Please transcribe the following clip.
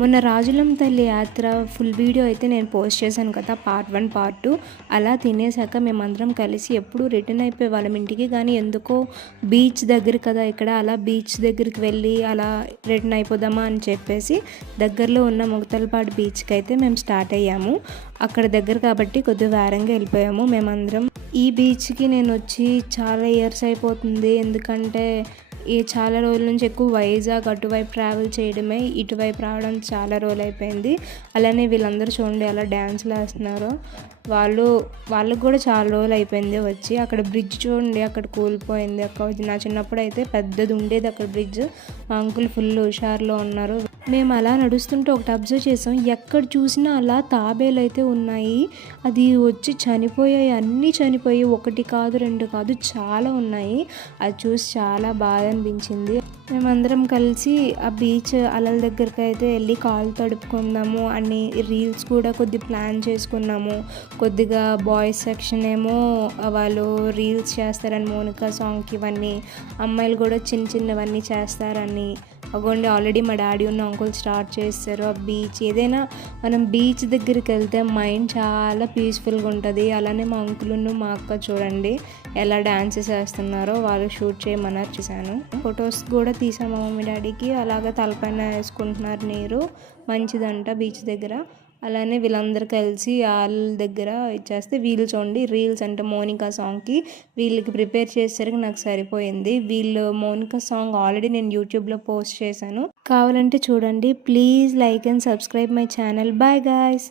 మొన్న రాజులం తల్లి యాత్ర ఫుల్ వీడియో అయితే నేను పోస్ట్ చేశాను కదా, పార్ట్ 1 పార్ట్ 2. అలా తినేసాక మేమందరం కలిసి ఎప్పుడు రిటర్న్ అయిపోయే వాళ్ళం ఇంటికి, కానీ ఎందుకో బీచ్ దగ్గర కదా ఇక్కడ, అలా బీచ్ దగ్గరికి వెళ్ళి అలా రిటర్న్ అయిపోదామా అని చెప్పేసి దగ్గరలో ఉన్న ముగతలపాడు బీచ్కి అయితే మేము స్టార్ట్ అయ్యాము. అక్కడ దగ్గర కాబట్టి కొద్దిగా వేరంగా వెళ్ళిపోయాము మేమందరం. ఈ బీచ్కి నేను వచ్చి చాలా ఇయర్స్ అయిపోతుంది, ఎందుకంటే ఈ చాలా రోజుల నుంచి ఎక్కువ వైజాగ్ అటువైపు ట్రావెల్ చేయడమే, ఇటువైపు రావడం చాలా రోజులు అయిపోయింది. అలానే వీళ్ళందరూ చూడండి అలా డ్యాన్స్లు వేస్తున్నారు, వాళ్ళకు కూడా చాలా రోజులు అయిపోయింది వచ్చి. అక్కడ బ్రిడ్జ్ చూడండి అక్కడ కూలిపోయింది. నా చిన్నప్పుడు అయితే పెద్దది ఉండేది అక్కడ బ్రిడ్జ్. మా అంకుల్ ఫుల్ హుషారులో ఉన్నారు. మేము అలా నడుస్తుంటే ఒకటి అబ్జర్వ్ చేసాం, ఎక్కడ చూసినా అలా తాబేలు అయితే ఉన్నాయి. అది వచ్చి చనిపోయాయి, అన్నీ చనిపోయి, ఒకటి కాదు రెండు కాదు చాలా ఉన్నాయి. అది చూసి చాలా బాధ అనిపించింది. మేమందరం కలిసి ఆ బీచ్ అలల దగ్గరికి అయితే వెళ్ళి కాలు తడుపుకుందాము అని రీల్స్ కూడా కొద్ది ప్లాన్ చేసుకున్నాము. కొద్దిగా బాయ్స్ సెక్షన్ ఏమో వాళ్ళు రీల్స్ చేస్తారని మోనికా సాంగ్కి, ఇవన్నీ అమ్మాయిలు కూడా చిన్న చిన్నవన్నీ చేస్తారని. అగోండి ఆల్రెడీ మా డాడీ ఉన్న అంకుల్ స్టార్ట్ చేస్తారు. ఆ బీచ్ ఏదైనా మనం బీచ్ దగ్గరికి వెళ్తే మైండ్ చాలా పీస్ఫుల్గా ఉంటుంది. అలానే మా అంకుల్ మా అక్క చూడండి ఎలా డాన్సెస్ వేస్తున్నారో, వాళ్ళు షూట్ చేయమన్నారు చూశాను. ఫొటోస్ కూడా తీసాము మమ్మీ డాడీకి. అలాగే తలపైన వేసుకుంటున్నారు నీరు, మంచిదంట బీచ్ దగ్గర. అలానే వీళ్ళందరూ కలిసి వాళ్ళ దగ్గర ఇచ్చేస్తే వీళ్ళు చూడండి రీల్స్ అంటే మోనికా సాంగ్కి వీళ్ళకి ప్రిపేర్ చేసేసరికి నాకు సరిపోయింది. వీళ్ళు మోనికా సాంగ్ ఆల్రెడీ నేను యూట్యూబ్లో పోస్ట్ చేశాను, కావాలంటే చూడండి. Please like and subscribe my channel. Bye guys.